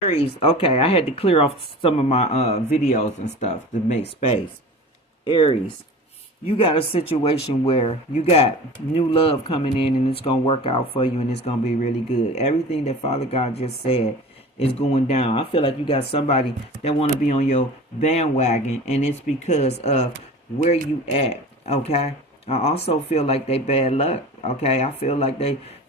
Aries, okay, I had to clear off some of my videos and stuff to make space. Aries, you got a situation where you got new love coming in and it's gonna work out for you and it's gonna be really good. Everything that Father God just said is going down. I feel like you got somebody that want to be on your bandwagon and it's because of where you at. Okay, I also feel like they bad luck. Okay, I feel like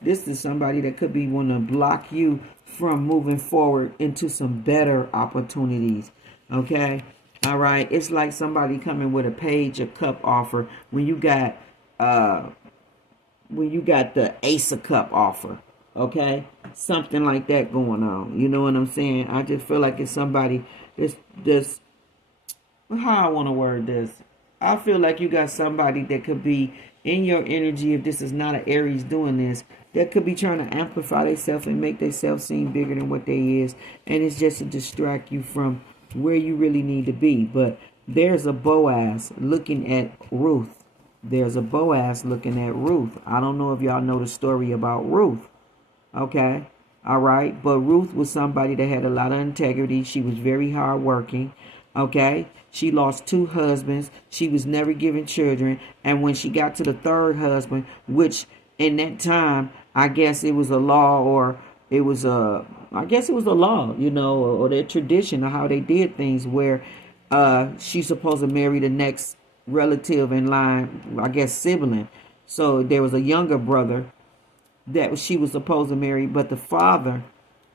this is somebody that could be want to block you from moving forward into some better opportunities. Okay, all right. It's like somebody coming with a page of cup offer uh when you got the ace of cup offer. Okay, something like that going on. You know what I'm saying? I just feel like it's somebody. This how I want to word this. I feel like you got somebody that could be in your energy, if this is not an Aries doing this, that could be trying to amplify themselves and make themselves seem bigger than what they is. And it's just to distract you from where you really need to be. But there's a Boaz looking at Ruth. There's a Boaz looking at Ruth. I don't know if y'all know the story about Ruth. Okay. All right. But Ruth was somebody that had a lot of integrity. She was very hardworking. Okay. She lost two husbands. She was never given children. And when she got to the third husband, which in that time, I guess it was a law or it was I guess it was a law, you know, or their tradition of how they did things where she's supposed to marry the next relative in line, I guess sibling. So there was a younger brother that she was supposed to marry, but the father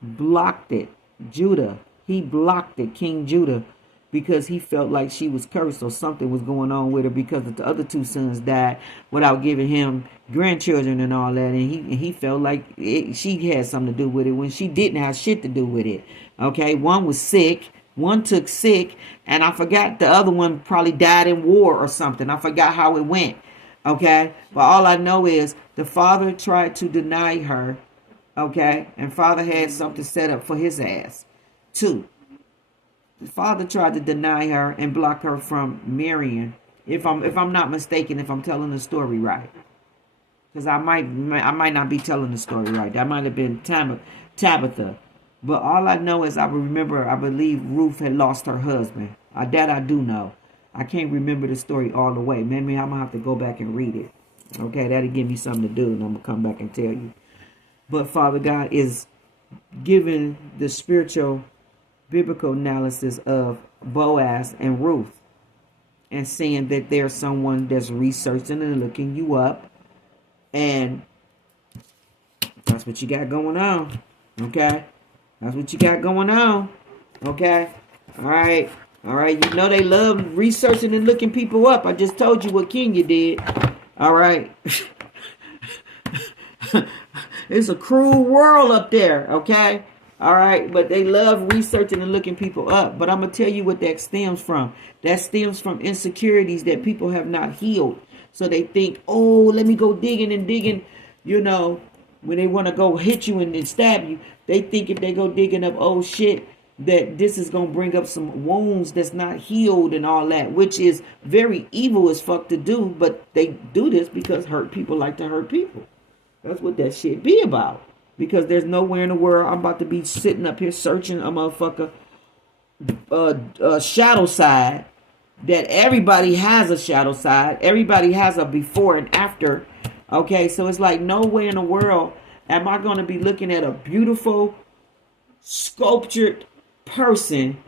blocked it. Judah, he blocked it, King Judah, because he felt like she was cursed or something was going on with her because the other two sons died without giving him grandchildren and all that, and he felt like she had something to do with it when she didn't have shit to do with it. Okay, one was sick, one took sick, and I forgot the other one probably died in war or something. I forgot how it went. Okay, but all I know is the father tried to deny her. Okay, and father had something set up for his ass too. The father tried to deny her and block her from marrying. If I'm not mistaken, if I'm telling the story right, because I might not be telling the story right. That might have been Tabitha, but all I know is I remember I believe Ruth had lost her husband. That I do know. I can't remember the story all the way. Maybe I'm gonna have to go back and read it. Okay, that'll give me something to do, and I'm gonna come back and tell you. But Father God is giving the spiritual biblical analysis of Boaz and Ruth and saying that there's someone that's researching and looking you up, and that's what you got going on. Okay, that's what you got going on. Okay, all right, all right. You know they love researching and looking people up. I just told you what Kenya did. All right. It's a cruel world up there, okay? All right, but they love researching and looking people up. But I'm going to tell you what that stems from. That stems from insecurities that people have not healed. So they think, oh, let me go digging and digging. You know, when they want to go hit you and stab you, they think if they go digging up old shit, that this is going to bring up some wounds that's not healed and all that, which is very evil as fuck to do. But they do this because hurt people like to hurt people. That's what that shit be about. Because there's nowhere in the world I'm about to be sitting up here searching a motherfucker shadow side. That everybody has a shadow side. Everybody has a before and after. Okay, so it's like nowhere in the world am I going to be looking at a beautiful sculptured person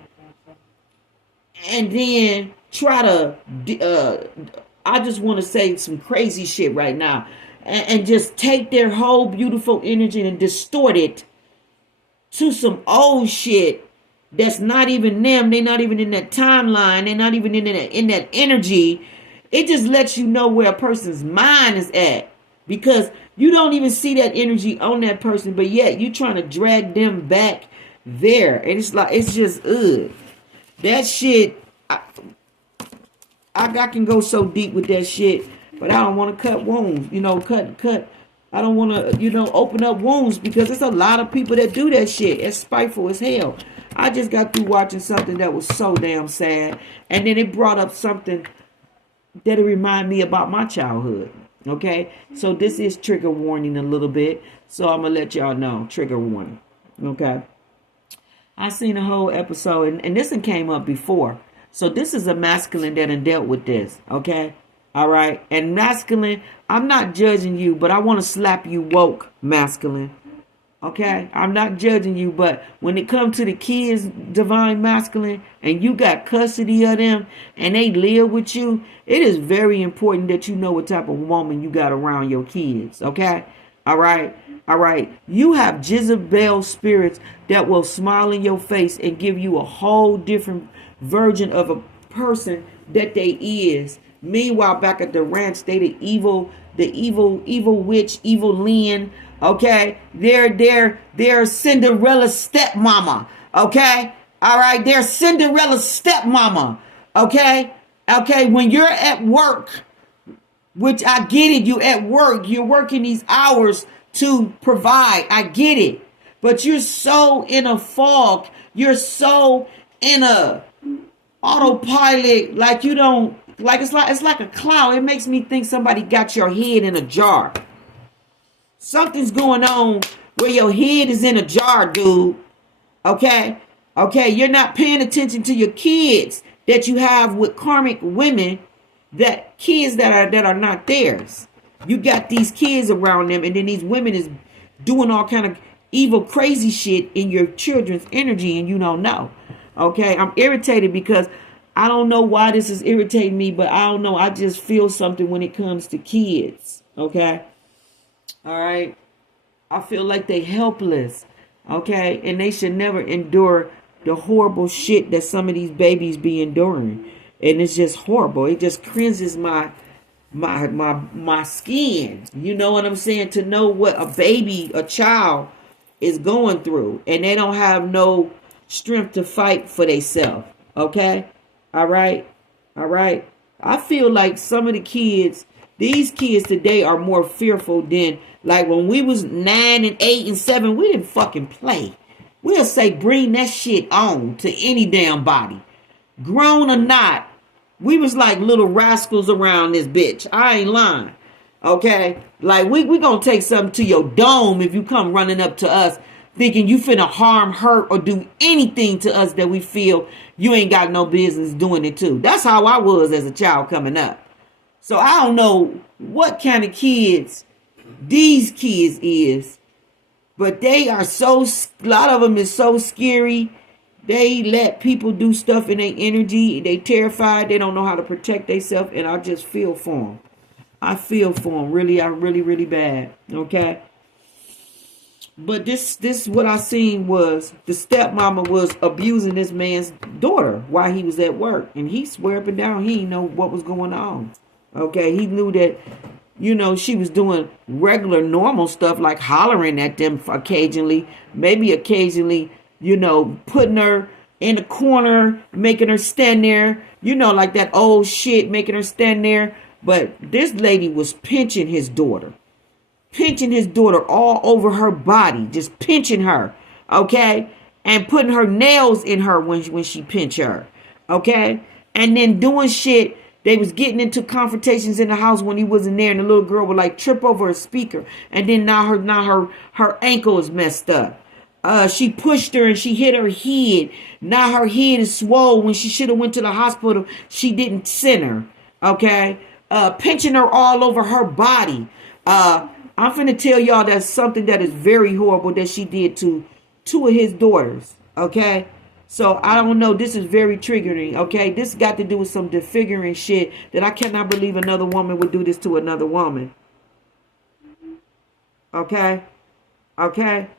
and then try to I just want to say some crazy shit right now and just take their whole beautiful energy and distort it to some old shit that's not even them. They're not even in that timeline. They're not even in that energy. It just lets you know where a person's mind is at, because you don't even see that energy on that person, but yet you trying to drag them back there. And it's like, it's just that shit. I can go so deep with that shit, but I don't want to cut wounds, cut. I don't want to, open up wounds, because there's a lot of people that do that shit. It's spiteful as hell. I just got through watching something that was so damn sad, and then it brought up something that remind me about my childhood. Okay, so this is trigger warning a little bit, so I'm gonna let y'all know, trigger warning. Okay, I seen a whole episode, and this one came up before. So this is a masculine that done dealt with this, okay? All right? And masculine, I'm not judging you, but I want to slap you woke, masculine. Okay? I'm not judging you, but when it comes to the kids, divine masculine, and you got custody of them, and they live with you, it is very important that you know what type of woman you got around your kids, okay? All right? All right? You have Jezebel spirits that will smile in your face and give you a whole different version of a person that they is. Meanwhile, back at the ranch, they the evil witch, evil Lynn. Okay, they're Cinderella's stepmama. Okay, all right, they're Cinderella's stepmama. Okay, okay. When you're at work, which I get it, you at work, you're working these hours to provide. I get it, but you're so in a fog. You're so in a autopilot, like you don't like. It's like a cloud. It makes me think somebody got your head in a jar. Something's going on where your head is in a jar, dude. Okay? Okay, you're not paying attention to your kids that you have with karmic women, that kids that are not theirs. You got these kids around them, and then these women is doing all kind of evil, crazy shit in your children's energy, and you don't know. Okay? I'm irritated because I don't know why this is irritating me, but I don't know. I just feel something when it comes to kids. Okay? All right. I feel like they helpless. Okay. And they should never endure the horrible shit that some of these babies be enduring. And it's just horrible. It just cleanses my skin. You know what I'm saying? To know what a child is going through. And they don't have no strength to fight for themselves. Okay. All right. All right. I feel like some of the kids, these kids today are more fearful than, like, when we was 9 and 8 and 7, we didn't fucking play. We'll say bring that shit on to any damn body. Grown or not, we was like little rascals around this bitch. I ain't lying. Okay? Like, we gonna take something to your dome if you come running up to us thinking you finna harm, hurt, or do anything to us that we feel you ain't got no business doing it to. That's how I was as a child coming up. So I don't know what kind of kids these kids is, but they are so, a lot of them is so scary. They let people do stuff in their energy. They terrified. They don't know how to protect themselves. And I just feel for them. I feel for them. Really, really bad. Okay. But this what I seen was the stepmama was abusing this man's daughter while he was at work. And he swear up and down he didn't know what was going on. Okay. He knew that, you know, she was doing regular, normal stuff like hollering at them occasionally, maybe occasionally, you know, putting her in a corner, making her stand there, you know, like that old shit, making her stand there. But this lady was pinching his daughter all over her body, just pinching her, okay, and putting her nails in her when she pinched her, okay, and then doing shit. They was getting into confrontations in the house when he wasn't there, and the little girl would like trip over a speaker, and then now her ankle is messed up. She pushed her and she hit her head. Now her head is swollen. When she should have went to the hospital, she didn't send her. Okay, pinching her all over her body. I'm finna tell y'all that's something that is very horrible that she did to 2 of his daughters. Okay. So, I don't know. This is very triggering, okay? This got to do with some disfiguring shit that I cannot believe another woman would do this to another woman. Okay? Okay?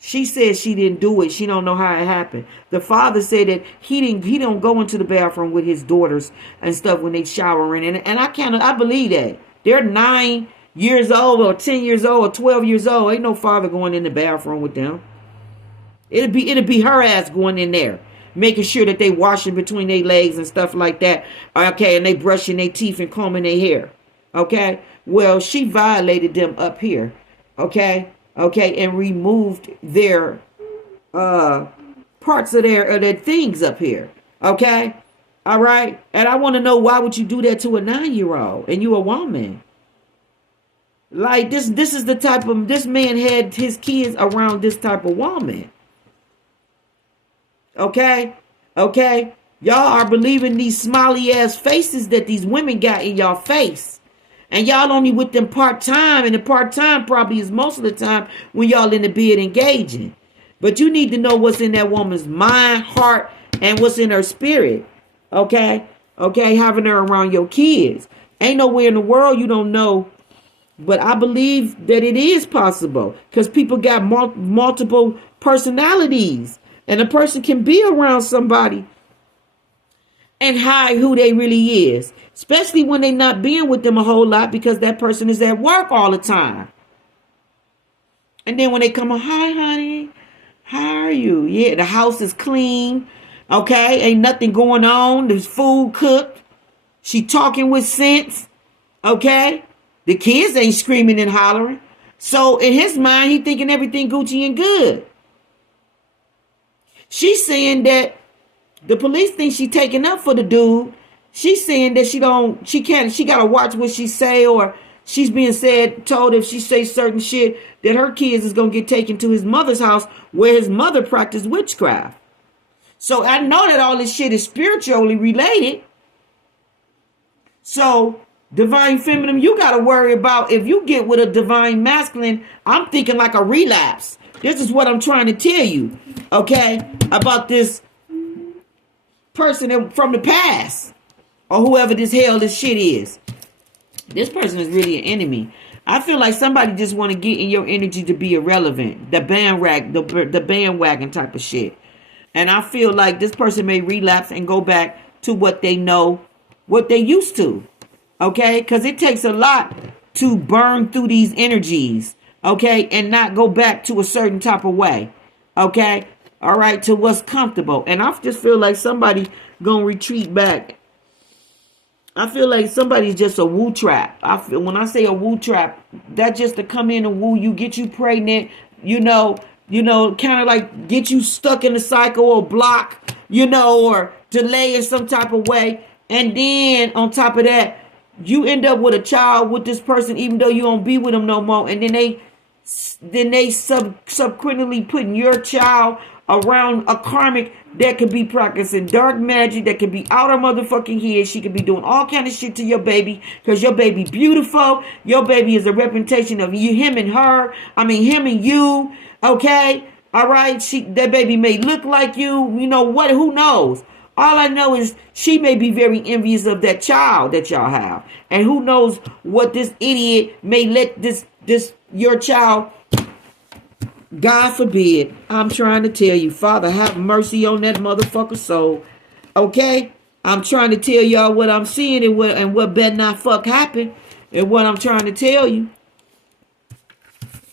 She said she didn't do it. She don't know how it happened. The father said that he don't go into the bathroom with his daughters and stuff when they showering. And I believe that. They're 9 years old or 10 years old or 12 years old. Ain't no father going in the bathroom with them. It'll be her ass going in there, making sure that they washing between their legs and stuff like that. Okay, and they brushing their teeth and combing their hair. Okay, well, she violated them up here. Okay, and removed their parts of their things up here. Okay, all right. And I want to know, why would you do that to a 9-year-old and you a woman? Like this is the type of, this man had his kids around this type of woman. Okay? Okay? Y'all are believing these smiley ass faces that these women got in y'all face. And y'all only with them part-time. And the part-time probably is most of the time when y'all in the bed engaging. But you need to know what's in that woman's mind, heart, and what's in her spirit. Okay? Okay? Having her around your kids. Ain't nowhere in the world you don't know. But I believe that it is possible. Because people got multiple personalities. And a person can be around somebody and hide who they really is. Especially when they not being with them a whole lot because that person is at work all the time. And then when they come on, hi honey, how are you? Yeah, the house is clean. Okay, ain't nothing going on. There's food cooked. She talking with sense. Okay, the kids ain't screaming and hollering. So in his mind, he thinking everything Gucci and good. She's saying that the police think she taking up for the dude. She's saying that she gotta watch what she say, or she's being told if she say certain shit that her kids is gonna get taken to his mother's house where his mother practiced witchcraft. So I know that all this shit is spiritually related. So divine feminine, you gotta worry about if you get with a divine masculine. I'm thinking like a relapse. This is what I'm trying to tell you, okay, about this person from the past or whoever this shit is. This person is really an enemy. I feel like somebody just want to get in your energy to be irrelevant. The bandwagon type of shit. And I feel like this person may relapse and go back to what they know, what they used to. Okay? Because it takes a lot to burn through these energies. Okay? And not go back to a certain type of way. Okay? All right? To what's comfortable. And I just feel like somebody gonna retreat back. I feel like somebody's just a woo trap. When I say a woo trap, that's just to come in and woo you, get you pregnant, kind of like get you stuck in a cycle or block, or delay in some type of way. And then on top of that, you end up with a child with this person, even though you don't be with them no more. And then they subsequently putting your child around a karmic that could be practicing dark magic, that could be out her motherfucking head. She could be doing all kind of shit to your baby because your baby beautiful. Your baby is a representation of you, him and her. I mean, him and you. Okay, all right. That baby may look like you. You know what? Who knows? All I know is she may be very envious of that child that y'all have, and who knows what this idiot may let your child. God forbid. I'm trying to tell you, Father, have mercy on that motherfucker soul. Okay? I'm trying to tell y'all what I'm seeing and what better not fuck happen and what I'm trying to tell you.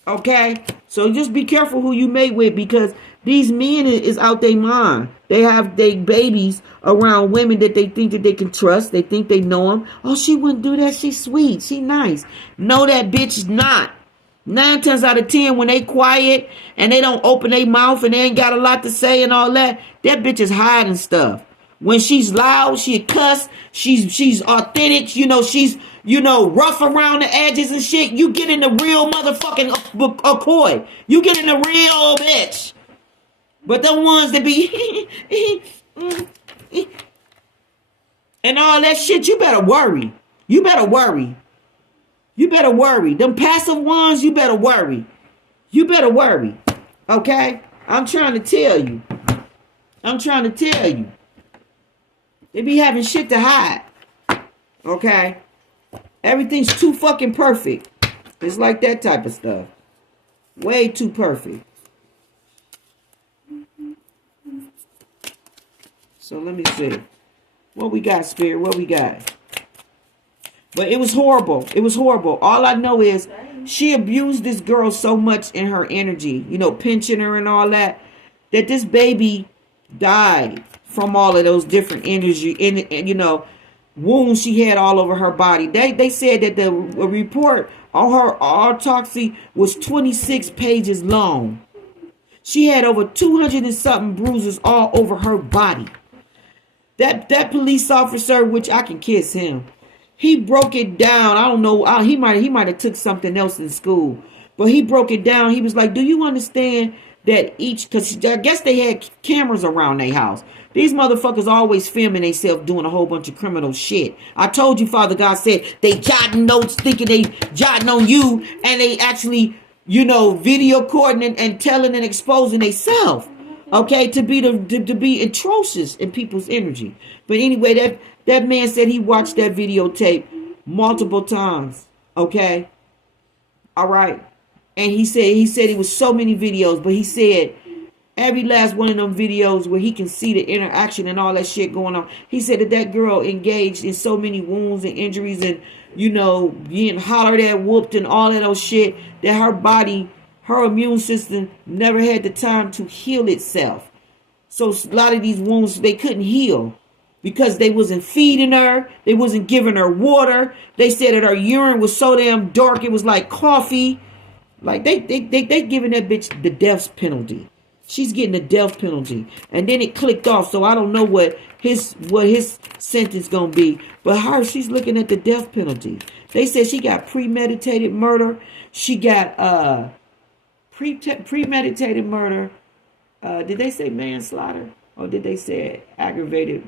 Okay? So just be careful who you mate with because these men is out their mind. They have their babies around women that they think that they can trust. They think they know them. Oh, she wouldn't do that. She's sweet. She nice. No, that bitch is not. 9 times out of 10, when they quiet and they don't open their mouth and they ain't got a lot to say and all that bitch is hiding stuff. When she's loud, she cuss, she's authentic, she's, rough around the edges and shit. You get in the real motherfucking accord. You get in the real bitch. But the ones that be and all that shit, you better worry. You better worry. You better worry. Them passive ones, you better worry. You better worry. Okay? I'm trying to tell you. They be having shit to hide. Okay? Everything's too fucking perfect. It's like that type of stuff. Way too perfect. So let me see. What we got, Spirit? What we got? But it was horrible. It was horrible. All I know is she abused this girl so much in her energy, pinching her and all that this baby died from all of those different energy and wounds she had all over her body. They said that the report on her autopsy was 26 pages long. She had over 200 and something bruises all over her body. That police officer, which I can kiss him, he broke it down. I don't know. He might have took something else in school, but he broke it down. He was like, "Do you understand that each, because I guess they had cameras around their house. These motherfuckers always filming themselves doing a whole bunch of criminal shit. I told you, Father God said they jotting notes thinking they jotting on you, and they actually, you know, video recording and telling and exposing themselves. Okay, to be atrocious in people's energy. But anyway, that man said he watched that videotape multiple times. Okay, all right, and he said it was so many videos, but he said every last one of them videos where he can see the interaction and all that shit going on. He said that girl engaged in so many wounds and injuries and, you know, being hollered at, whooped and all of those shit that her body, her immune system never had the time to heal itself. So a lot of these wounds, they couldn't heal because they wasn't feeding her. They wasn't giving her water. They said that her urine was so damn dark, it was like coffee. Like they giving that bitch the death penalty. She's getting the death penalty. And then it clicked off. So I don't know what his sentence gonna be. But her, she's looking at the death penalty. They said she got premeditated murder. She got premeditated murder. Did they say manslaughter? Or did they say aggravated,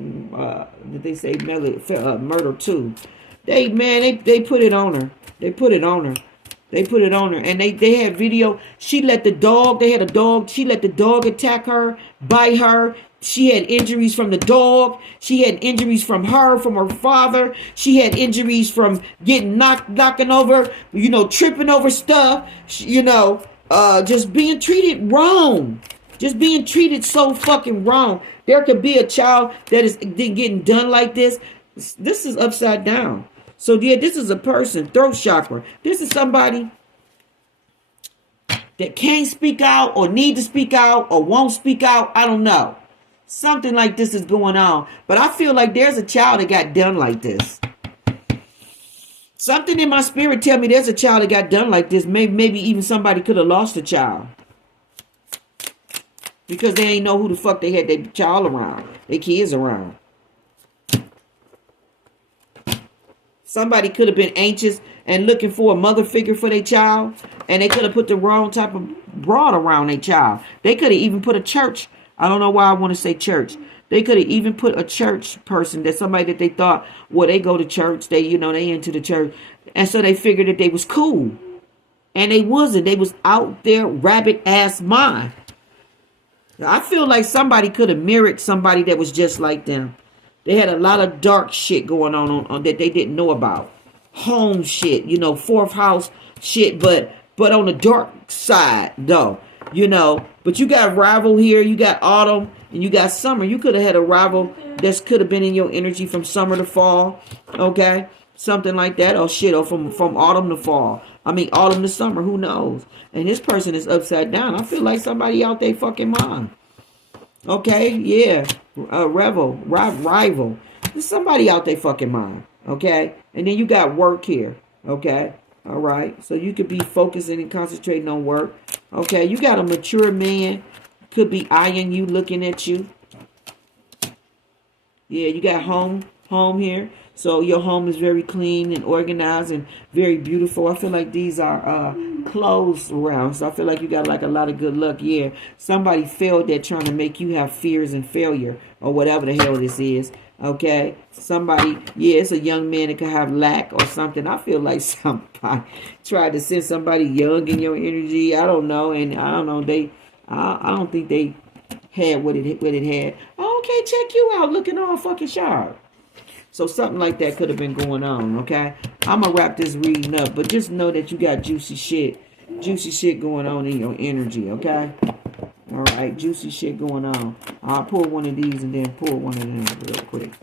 did they say murder too? They put it on her. They put it on her. They put it on her. And they had video. She let the dog, they had a dog. She let the dog attack her, bite her. She had injuries from the dog. She had injuries from her father. She had injuries from getting knocking over, you know, tripping over stuff, you know, just being treated wrong. Just being treated so fucking wrong. There could be a child that is getting done like this. This is upside down. So yeah, this is a person, throat chakra. This is somebody that can't speak out or need to speak out or won't speak out. I don't know. Something like this is going on. But I feel like there's a child that got done like this. Something in my spirit tell me there's a child that got done like this. Maybe even somebody could have lost a child. Because they ain't know who the fuck they had their child around. Their kids around. Somebody could have been anxious and looking for a mother figure for their child. And they could have put the wrong type of broad around their child. They could have even put a church. I don't know why I want to say church. They could have even put a church person. That somebody that they thought, well, they go to church. They, you know, they into the church. And so they figured that they was cool. And they wasn't. They was out there rabbit ass mind. I feel like somebody could have mirrored somebody that was just like them. They had a lot of dark shit going on that they didn't know about. Home shit, you know, fourth house shit, but on the dark side, though, you know. But you got rival here, you got autumn, and you got summer. You could have had a rival that could have been in your energy from summer to fall, okay? Something like that, or shit, or from autumn to fall. I mean, autumn to summer, who knows? And this person is upside down. I feel like somebody out there fucking mind. Okay, yeah, rival. There's somebody out there fucking mind, okay? And then you got work here, okay? All right, so you could be focusing and concentrating on work, okay? You got a mature man, could be eyeing you, looking at you. Yeah, you got home here. So your home is very clean and organized and very beautiful. I feel like these are closed around. So I feel like you got like a lot of good luck. Yeah, somebody failed at trying to make you have fears and failure or whatever the hell this is. Okay, somebody, yeah, it's a young man that could have lack or something. I feel like somebody tried to send somebody young in your energy. I don't know, and I don't know. I don't think they had what it had. Okay, check you out, looking all fucking sharp. So something like that could have been going on, okay? I'm going to wrap this reading up, but just know that you got juicy shit going on in your energy, okay? All right, juicy shit going on. I'll pull one of these and then pull one of them real quick.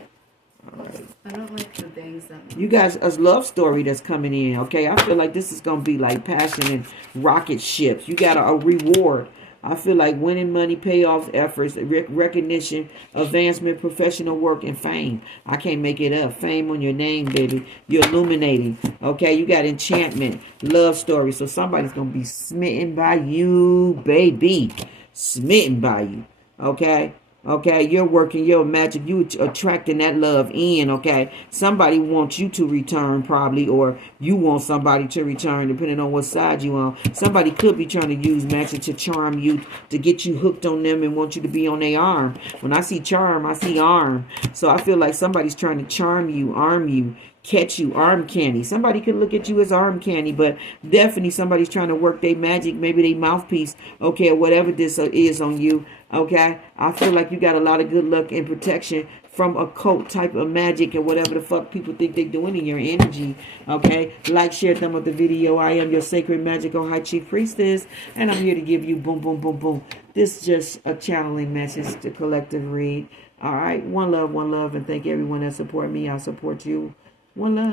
All right. I don't like the things that... You guys, a love story that's coming in, okay? I feel like this is going to be like passion and rocket ships. You got a reward. I feel like winning money, payoffs, efforts, recognition, advancement, professional work, and fame. I can't make it up. Fame on your name, baby. You're illuminating. Okay, you got enchantment, love story. So somebody's going to be smitten by you, baby. Smitten by you. Okay? Okay, you're working your magic, you attracting that love in. Okay, somebody wants you to return probably, or you want somebody to return, depending on what side you on. Somebody could be trying to use magic to charm you, to get you hooked on them and want you to be on their arm. When I see charm, I see arm. So I feel like somebody's trying to charm you, arm you, catch you, arm candy. Somebody could look at you as arm candy, but definitely somebody's trying to work their magic, maybe their mouthpiece, okay, or whatever this is on you. Okay, I feel like you got a lot of good luck and protection from occult type of magic and whatever the fuck people think they're doing in your energy. Okay, like, share, thumb up the video. I am your sacred magical high chief priestess, and I'm here to give you boom, boom, boom, boom. This is just a channeling message to collective read. All right, one love, and thank everyone that support me. I support you. One love.